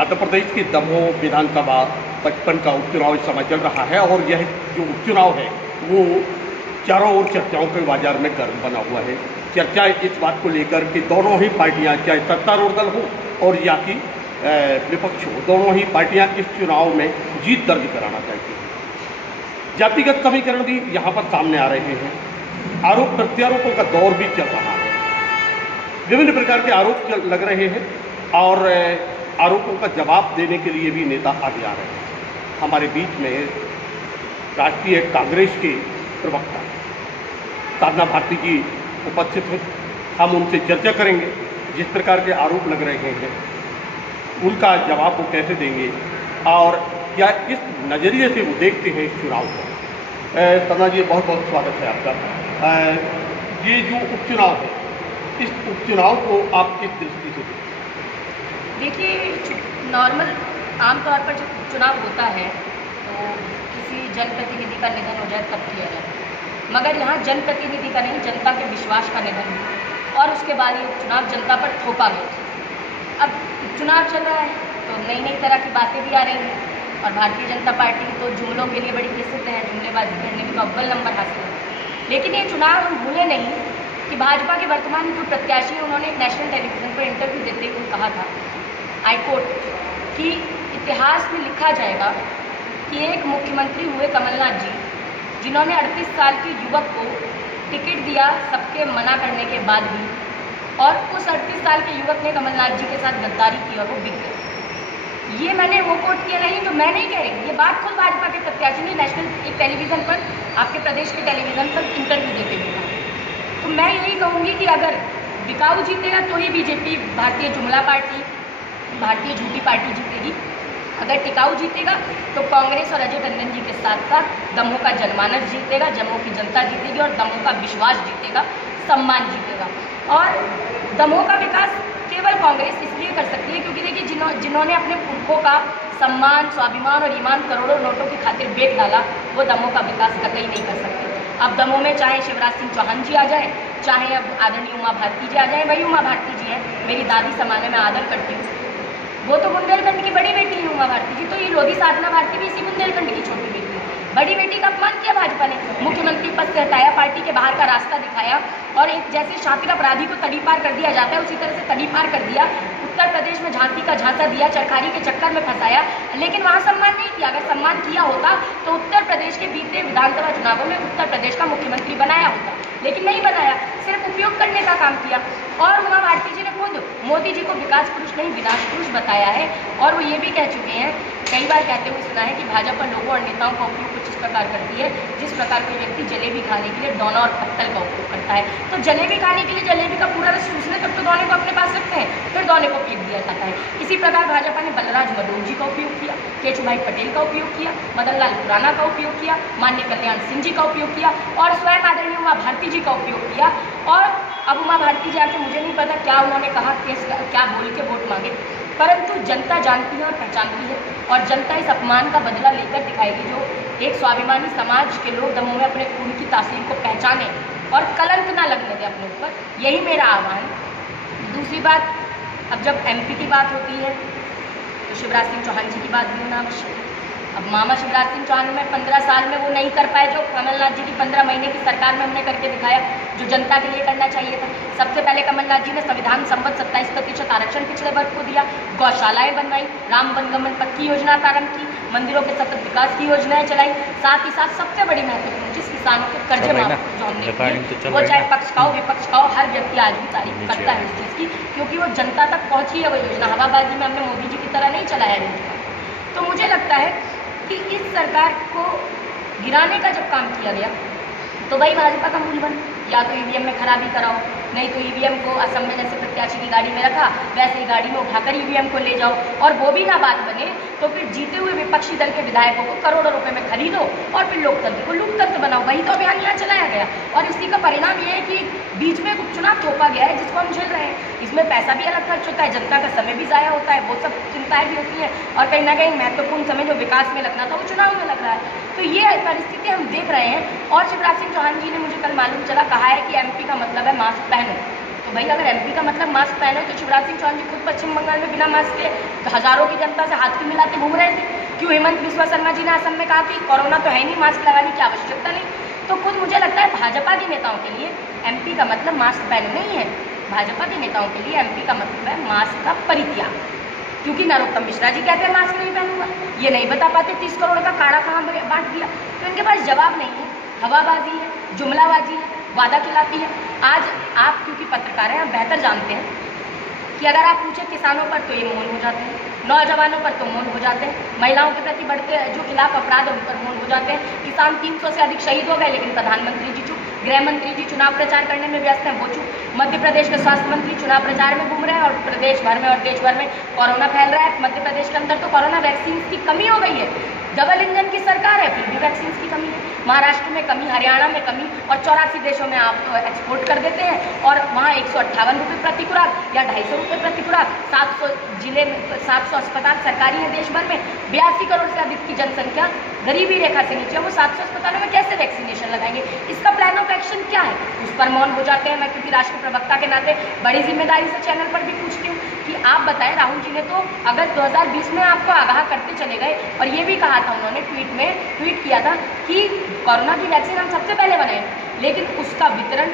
मध्य प्रदेश की दमोह विधानसभा 55 का उपचुनाव इस समय चल रहा है और यह जो उपचुनाव है वो चारों ओर चर्चाओं के बाजार में गर्म बना हुआ है। चर्चा इस बात को लेकर कि दोनों ही पार्टियां, चाहे सत्तारूढ़ दल हो और या कि विपक्ष हो, दोनों ही पार्टियां इस चुनाव में जीत दर्ज कराना चाहती हैं। जातिगत समीकरण भी यहाँ पर सामने आ रहे हैं। आरोप प्रत्यारोपों का दौर भी चल रहा है। विभिन्न प्रकार के आरोप लग रहे हैं और आरोपों का जवाब देने के लिए भी नेता आगे आ रहे हैं। हमारे बीच में राष्ट्रीय कांग्रेस के प्रवक्ता साधना भारती जी उपस्थित हैं। हम उनसे चर्चा करेंगे। जिस प्रकार के आरोप लग रहे हैं उनका जवाब वो कैसे देंगे और क्या इस नज़रिए से वो देखते हैं इस चुनाव को। साधना जी, बहुत बहुत स्वागत है आपका। ये जो उपचुनाव है, इस उपचुनाव को आप किस दृष्टि से देखिए, नॉर्मल आमतौर पर जब चुनाव होता है तो किसी जनप्रतिनिधि का निधन हो जाए तब किया जाता है, मगर यहाँ जनप्रतिनिधि का नहीं, जनता के विश्वास का निधन हुआ और उसके बाद ये उपचुनाव जनता पर थोपा गया। अब चुनाव चल रहा है तो नई नई तरह की बातें भी आ रही हैं और भारतीय जनता पार्टी तो जुमलों के लिए बड़ी प्रसिद्ध है, जुमलेबाजी करने में तो अव्वल नंबर हासिल है। लेकिन ये चुनाव हम भूले नहीं कि भाजपा के वर्तमान जो प्रत्याशी हैं उन्होंने एक नेशनल टेलीविजन पर इंटरव्यू देते हुए कहा था, आई कोट, कि इतिहास में लिखा जाएगा कि एक मुख्यमंत्री हुए कमलनाथ जी, जिन्होंने 38 साल के युवक को टिकट दिया सबके मना करने के बाद भी, और उस 38 साल के युवक ने कमलनाथ जी के साथ गद्दारी की और वो बिक गए। ये मैंने वो कोट किया नहीं, तो मैं नहीं कह रही, ये बात खुद भाजपा के प्रत्याशी ने नेशनल एक टेलीविज़न पर, आपके प्रदेश के टेलीविज़न पर इंटरव्यू देते हुए कहा। तो मैं यही कहूँगी कि अगर बिकाऊ जीतेगा तो ही बीजेपी, भारतीय जुमला पार्टी, भारतीय झूठी पार्टी जीतेगी। अगर टिकाऊ जीतेगा तो कांग्रेस और अजय टंडन जी के साथ साथ दमोह का जनमानस जीतेगा, दमोह की जनता जीतेगी और दमोह का विश्वास जीतेगा, सम्मान जीतेगा। और दमोह का विकास केवल कांग्रेस इसलिए कर सकती है क्योंकि देखिए, जिन्होंने अपने पुरखों का सम्मान, स्वाभिमान और ईमान करोड़ों नोटों की खातिर बेच डाला, वो दमोह का विकास कतई नहीं कर सकते। अब दमोह में चाहे शिवराज सिंह चौहान जी आ जाए, चाहे अब आदरणीय उमा भारती जी आ जाए, वही उमा भारती जी है, मेरी दादी समान है, मैं आदर करती हूँ। वो तो बुंदेलखंड की बड़ी बेटी है उमा भारती जी, तो ये लोधी साधना भारती भी इसी बुंदेलखंड की छोटी बेटी है। बड़ी बेटी का अपमान किया भाजपा ने, मुख्यमंत्री पद से हटाया, पार्टी के बाहर का रास्ता दिखाया और एक जैसे शातिर अपराधी को तड़ी पार कर दिया जाता है उसी तरह से तड़ी पार कर दिया। उत्तर प्रदेश में झांसी का झांसा दिया, चरखारी के चक्कर में फंसाया, लेकिन वहाँ सम्मान नहीं किया। अगर सम्मान किया होता तो उत्तर प्रदेश के बीते विधानसभा चुनावों में उत्तर प्रदेश का मुख्यमंत्री बनाया होता, लेकिन नहीं बनाया, सिर्फ उपयोग करने का काम किया। और उमा भारती जी ने खुद मोदी जी को विकास पुरुष नहीं विनाश पुरुष बताया है और वो ये भी कह चुके हैं, कई बार कहते हुए सुना है कि भाजपा लोगों और नेताओं का उपयोग कुछ इस प्रकार करती है जिस प्रकार कोई व्यक्ति जलेबी खाने के लिए दोना और पत्तल का उपयोग करता है। तो जलेबी खाने के लिए जलेबी का पूरा रस चूसने तक तो दोने को अपने पास रखते हैं, फिर दोने को फेंक दिया जाता है। इसी प्रकार भाजपा ने बलराज मडोल जी का उपयोग किया, केशुभाई पटेल का उपयोग किया, मदन लाल खुराना का उपयोग किया, माननीय कल्याण सिंह जी का उपयोग किया और स्वयं आदरणीय उमा भारती जी का उपयोग किया। और अब उमा भारती जी आके मुझे नहीं पता क्या उन्होंने कहा, क्या बोल के वोट मांगे, परंतु जनता जानती है और पहचानती है और जनता इस अपमान का बदला लेकर दिखाएगी। जो एक स्वाभिमानी समाज के लोग दमोह में अपने खून की तासीर को पहचाने और कलंक ना लगने दें अपने ऊपर, यही मेरा आह्वान। दूसरी बात, अब जब एमपी की बात होती है तो शिवराज सिंह चौहान जी की बात भी होना आवश्यक है। अब मामा शिवराज सिंह चौहान में 15 साल में वो नहीं कर पाए जो कमलनाथ जी की 15 महीने की सरकार में हमने करके दिखाया, जो जनता के लिए करना चाहिए था। सबसे पहले कमलनाथ जी ने संविधान संबद्ध 27% आरक्षण पिछड़े वर्ग को दिया, गौशालाएं बनवाई, राम वनगमन पथ की योजना प्रारंभ की, मंदिरों के सतत विकास की योजनाएं चलाई, साथ ही साथ सबसे बड़ी महत्वपूर्ण चीज किसानों के कर्जे माफ जो हमने किए, वो चाहे पक्ष का हो विपक्ष का हो, हर व्यक्ति आज भी तारीफ करता है उस चीज़ की, क्योंकि वो जनता तक पहुंची है वो योजना। हवाबाजी में हमने मोदी जी की तरह नहीं चलाया है। तो मुझे लगता है कि इस सरकार को गिराने का जब काम किया गया तो वही भाजपा का मूल बन, या तो ईवीएम में खराबी कराओ, नहीं तो ईवीएम को असम में जैसे प्रत्याशी की गाड़ी में रखा वैसे ही गाड़ी में उठाकर ईवीएम को ले जाओ, और वो भी ना बात बने तो फिर जीते हुए विपक्षी दल के विधायकों को करोड़ों रुपए में खरीदो और फिर लोकतंत्र को लूटतंत्र बनाओ। वही तो अभियान यहाँ चलाया गया और इसी का परिणाम ये है कि बीच में उपचुनाव थोपा गया है जिसको हम झेल रहे हैं। इसमें पैसा भी अलग खर्च होता है, जनता का समय भी ज़ाया होता है, वो सब चिंताएं भी होती हैं और कहीं ना कहीं महत्वपूर्ण समय जो विकास में लगना था वो चुनाव में लग रहा है। तो ये परिस्थिति हम देख रहे हैं। और शिवराज सिंह चौहान जी ने, मुझे कल मालूम चला, कहा है कि एमपी का मतलब है मास्क पहनो। तो तो भाई अगर एमपी का मतलब मास्क पहनो तो शिवराज सिंह चौहान जी खुद पश्चिम बंगाल में बिना मास्क के हजारों की जनता से हाथ क्यों मिलाते घूम रहे थे? क्यों हेमंत बिस्वा शर्मा जी ने असम में कहा कि कोरोना तो है नहीं, मास्क लगाने की आवश्यकता नहीं? तो खुद मुझे लगता है भाजपा के नेताओं के लिए एमपी का मतलब मास्क पहनो नहीं है। भाजपा के नेताओं के लिए एमपी का मतलब है मास्क का परित्याग, क्योंकि नरोत्तम मिश्रा जी कहते हैं मास्क नहीं पहनूंगा, ये नहीं बता पाते 30 करोड़ का काढ़ा कहाँ बांट दिया। तो इनके पास जवाब नहीं है, हवाबाजी है, जुमलाबाजी है, वादा खिलाफी है। आज आप क्योंकि पत्रकार हैं, आप बेहतर जानते हैं कि अगर आप पूछे किसानों पर तो ये मौन हो जाते हैं, नौजवानों पर तो मौन हो जाते हैं, महिलाओं के प्रति बढ़ते जो खिलाफ अपराध है उन पर मौन हो जाते हैं। किसान 300 से अधिक शहीद हो गए, लेकिन प्रधानमंत्री जी चुप, गृह मंत्री जी चुनाव प्रचार करने में व्यस्त हैं, वो चुप, मध्य प्रदेश के स्वास्थ्य मंत्री चुनाव प्रचार में घूम रहे हैं और प्रदेश भर में और देश भर में कोरोना फैल रहा है। मध्य प्रदेश के अंदर तो कोरोना वैक्सीन की कमी हो गई है, डबल इंजन की सरकार है फिर भी वैक्सीन की कमी है। महाराष्ट्र में कमी, हरियाणा में कमी, और 84 देशों में आप तो एक्सपोर्ट कर देते हैं और वहाँ 158 रुपये प्रति खुराक या 250 रुपये प्रति खुराक, 700 जिले में 700 अस्पताल सरकारी हैं देश भर में, 82 करोड़ से अधिक की जनसंख्या गरीबी रेखा से नीचे, वो 700 अस्पतालों में कैसे वैक्सीनेशन लगाएंगे? इसका प्लान ऑफ एक्शन क्या है? उस पर मौन हो जाते हैं। मैं क्योंकि राष्ट्र प्रवक्ता के नाते बड़ी जिम्मेदारी से चैनल पर भी पूछती हूँ कि आप बताएं, राहुल जी ने तो अगस्त 2020 में आपको आगाह करते चले गए और ये भी कहा था, उन्होंने ट्वीट किया था कि कोरोना की वैक्सीन हम सबसे पहले बनाएं, लेकिन उसका वितरण,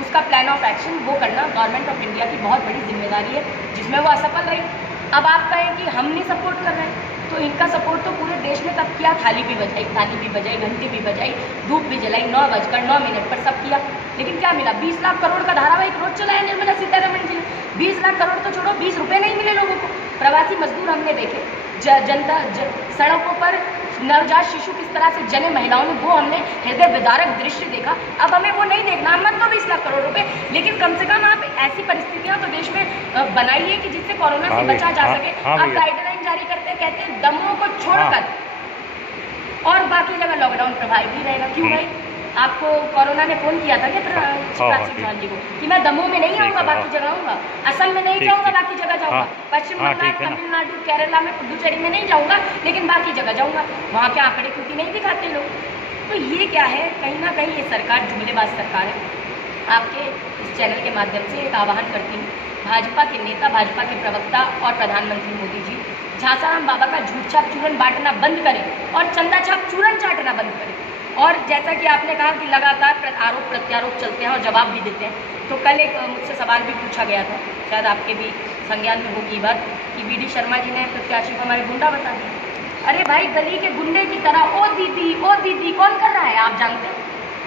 उसका प्लान ऑफ एक्शन वो करना गवर्नमेंट ऑफ इंडिया की बहुत बड़ी जिम्मेदारी है, जिसमें वो असफल रही। अब आप कहें कि हम नहीं सपोर्ट कर रहे हैं, तो इनका सपोर्ट तो पूरे देश ने तब किया, थाली भी बजाई, ताली भी बजाई, घंटी भी बजाई, धूप भी जलाई, 9:09 पर सब किया, लेकिन क्या मिला? 20 लाख करोड़ का धारावाहिक रोज चलाया निर्मला सीतारमण जी ने। 20 लाख करोड़ तो छोड़ो, 20 रुपये नहीं मिले लोगों को। प्रवासी मजदूर हमने देखे, जनता सड़कों पर नवजात शिशु किस तरह से जने महिलाओं ने, वो हमने हृदय विदारक दृश्य देखा। अब हमें वो नहीं देखना, मत तो 20 लाख करोड़ रुपए, लेकिन कम से कम आप ऐसी परिस्थितियां तो देश में बनाइए कि जिससे कोरोना से बचा जा सके। आप गाइडलाइन जारी करते हैं, कहते हैं दमों को छोड़कर और बाकी जगह लॉकडाउन प्रभावी भी रहेगा। क्यों भाई? आपको कोरोना ने फोन किया था क्या शिवराज सिंह चौहान जी को कि मैं दमों में नहीं आऊँगा, बाकी जगह आऊँगा, असम में नहीं जाऊँगा, बाकी जगह जाऊँगा, पश्चिम बंगाल, तमिलनाडु, केरला में पुडुचेरी में नहीं जाऊँगा, लेकिन बाकी जगह जाऊँगा? वहाँ के आंकड़े क्योंकि नहीं दिखाते लोग। तो ये क्या है? कहीं ना कहीं ये सरकार जुमलेबाज सरकार है। आपके इस चैनल के माध्यम से एक आह्वान करती हूँ, भाजपा के नेता, भाजपा के प्रवक्ता और प्रधानमंत्री मोदी जी झांसाराम बाबा का झूठ छाप चूरन बांटना बंद करें और चंदा छाप चूरन चाटना बंद करें। और जैसा कि आपने कहा कि लगातार आरोप प्रत्यारोप चलते हैं और जवाब भी देते हैं, तो कल एक मुझसे सवाल भी पूछा गया था, शायद आपके भी संज्ञान में होगी बात, कि बीडी शर्मा जी ने प्रत्याशी को हमारे गुंडा बता दिया। अरे भाई, गली के गुंडे की तरह ओ दीदी कौन कर रहा है? आप जानते हैं?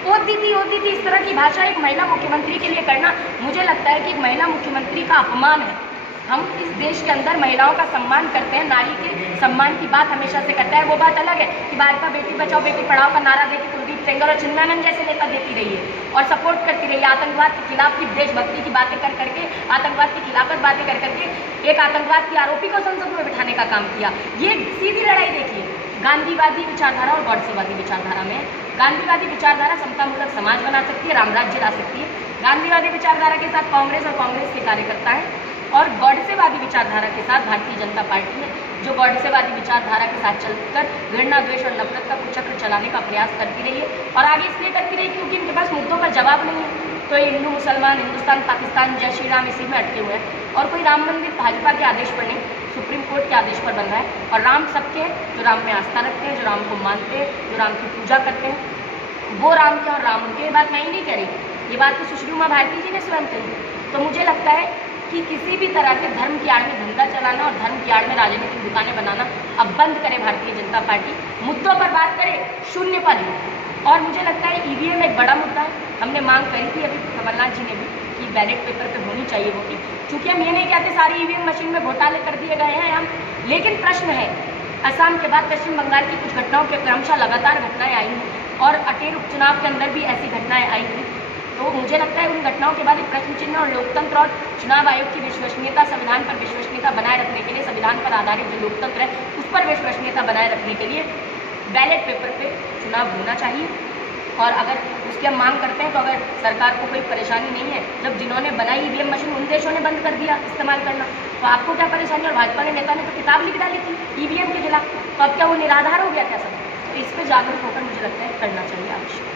ओ दीदी इस तरह की भाषा एक महिला मुख्यमंत्री के लिए करना, मुझे लगता है कि एक महिला मुख्यमंत्री का अपमान है। हम इस देश के अंदर महिलाओं का सम्मान करते हैं, नारी के सम्मान की बात हमेशा से करते हैं। वो बात अलग है कि भाजपा बेटी बचाओ बेटी पढ़ाओ का नारा देकर कुलदीप सेंगर और चिन्मयानंद जैसे नेता देती रही है और सपोर्ट करती रही है, आतंकवाद के खिलाफ की देशभक्ति की बातें कर करके, आतंकवाद की खिलाफत बातें कर करके एक आतंकवाद के आरोपी को संसद में बिठाने का काम किया। ये सीधी लड़ाई देखिए, गांधीवादी विचारधारा और गॉडसेवादी विचारधारा में। गांधीवादी विचारधारा समतामूलक समाज बना सकती है, रामराज्य ला सकती है। गांधीवादी विचारधारा के साथ कांग्रेस और कांग्रेस के कार्यकर्ता हैं और गॉडसेवादी विचारधारा के साथ भारतीय जनता पार्टी है, जो गॉडसेवादी विचारधारा के साथ चलकर घृणा, द्वेष और नफरत का कुचक्र चलाने का प्रयास करती रही है और आगे इसलिए करती रही क्योंकि इनके पास मुद्दों का जवाब नहीं है। तो ये हिंदू मुसलमान, हिंदुस्तान पाकिस्तान, जय श्री राम इसी में अटके हुए हैं और कोई राम मंदिर भाजपा के आदेश पर नहीं, सुप्रीम कोर्ट के आदेश पर बन रहा है। और राम सबके हैं, जो राम में आस्था रखते हैं, जो राम को मानते हैं, जो राम की पूजा करते हैं, वो राम के और राम उनके। ये बात मैं ही नहीं कह रही, ये बात तो सुश्री उमा भारती जी ने स्वयं कही। तो मुझे लगता है कि किसी भी तरह से धर्म की आड़ में धंधा चलाना और धर्म की आड़ में राजनीतिक दुकानें बनाना अब बंद करे भारतीय जनता पार्टी। मुद्दों पर बात करे, शून्य पर ही। और मुझे लगता है ईवीएम एक बड़ा मुद्दा है। हमने मांग करी थी अभी कमलनाथ जी ने भी कि बैलेट पेपर पे होनी चाहिए वोटिंग, क्योंकि हम ये नहीं कहते सारी ईवीएम मशीन में घोटाले कर दिए गए हैं हम, लेकिन प्रश्न है, असम के बाद पश्चिम बंगाल की कुछ घटनाओं के क्रमशः लगातार घटनाएं आई हैं और अटेर उपचुनाव के अंदर भी ऐसी घटनाएं आई थी। तो मुझे लगता है उन घटनाओं के बाद एक प्रश्न चिन्ह और लोकतंत्र और चुनाव आयोग की विश्वसनीयता, संविधान पर विश्वसनीयता बनाए रखने के लिए, संविधान पर आधारित जो लोकतंत्र है उस पर विश्वसनीयता बनाए रखने के लिए बैलेट पेपर पे चुनाव होना चाहिए। और अगर उसकी हम मांग करते हैं तो अगर सरकार को कोई परेशानी नहीं है, जब जिन्होंने बनाई ईवीएम मशीन उन देशों ने बंद कर दिया इस्तेमाल करना, तो आपको क्या परेशानी? और भाजपा के नेता ने तो किताब लिख डाली थी ईवीएम के खिलाफ, तो अब क्या वो निराधार हो गया क्या सब? तो इस पर जागरूक होकर मुझे लगता है करना चाहिए आवश्यक।